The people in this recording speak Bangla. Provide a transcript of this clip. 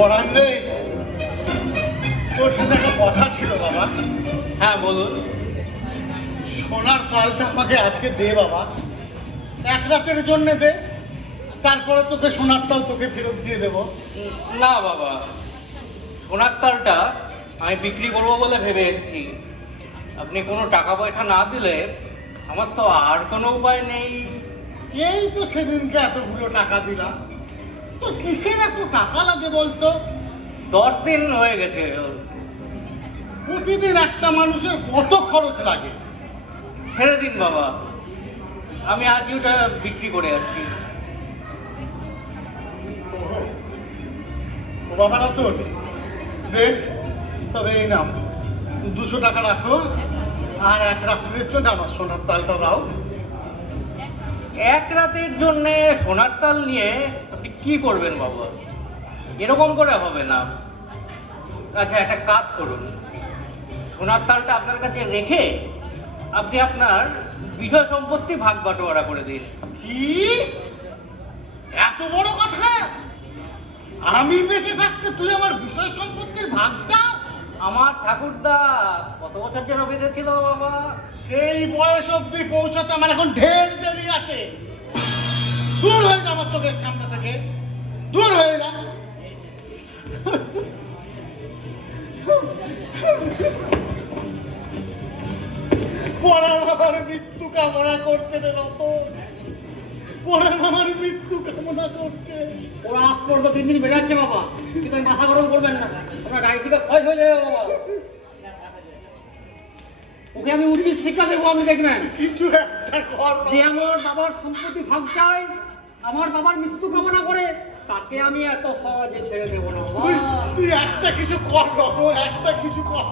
পড়ার নেই, তোর সাথে একটা কথা ছিল বাবা। হ্যাঁ বলুন। সোনার তালটা আমাকে আজকে দে বাবা, এক রাতের জন্য দে, তারপরে তোকে সোনার তাল তোকে ফেরত দিয়ে দেবো। না বাবা, সোনার তালটা আমি বিক্রি করবো বলে ভেবে এসেছি। আপনি কোনো টাকা পয়সা না দিলে আমার তো আর কোনো উপায় নেই। এই তো সেদিনকে এতগুলো টাকা দিলাম, তো কিসের এত টাকা লাগে বলতো? 10 দিন হয়ে গেছে। প্রতিদিন একটা মানুষের কত খরচ লাগে? ছেড়ে দিন বাবা, আমি আজই ওটা বিক্রি করে আসছি। ও বাবা রতন, বেশ, তবে এই নাও 200 টাকা রাখো, আর এক রাত্রির জন্য আমার সোনার তালটা দাও। এক রাতের জন্য সোনার তাল নিয়ে আপনি কি করবেন বাবা? এরকম করে হবে না। আচ্ছা একটা কাজ করুন, সোনার তালটা আপনার কাছে রেখে আপনি আপনার বিষয় সম্পত্তি ভাগ বাটোয়ারা করে দিন। কি এত বড় কথা? আমি বেঁচে থাকতে তুই আমার বিষয় সম্পত্তির ভাগ চাও? আমার ঠাকুরদা কত বছর যেন বেঁচে ছিল বাবা। সেই বয়স অব্দি পৌঁছাতে আমার এখন ঢের দেরি আছে। দূর হয়ে যা আমার চোখের সামনে থেকে, দূর হয়ে যা। পড়ার আমার মৃত্যু কামনা করছে রে রতন, পড়ার আমার মৃত্যু কামনা করছে। ওরা আজ পর্ব 3 দিন বেড়াচ্ছে বাবা, কিন্তু আমি মাথা গরম করবেন না, আপনার ডায়েরিটা ক্ষয় হয়ে যাবে বাবা। ওকে আমি উচিত শিক্ষা দেবো, আমি দেখবেন কিছু একটা কর। যে আমার বাবার সম্পত্তি ভাগ চাই, আমার বাবার মৃত্যু কামনা করে, তাকে আমি এত সহজে ছেড়ে দেবো না। তুই একটা কিছু কর রতন, একটা কিছু কর।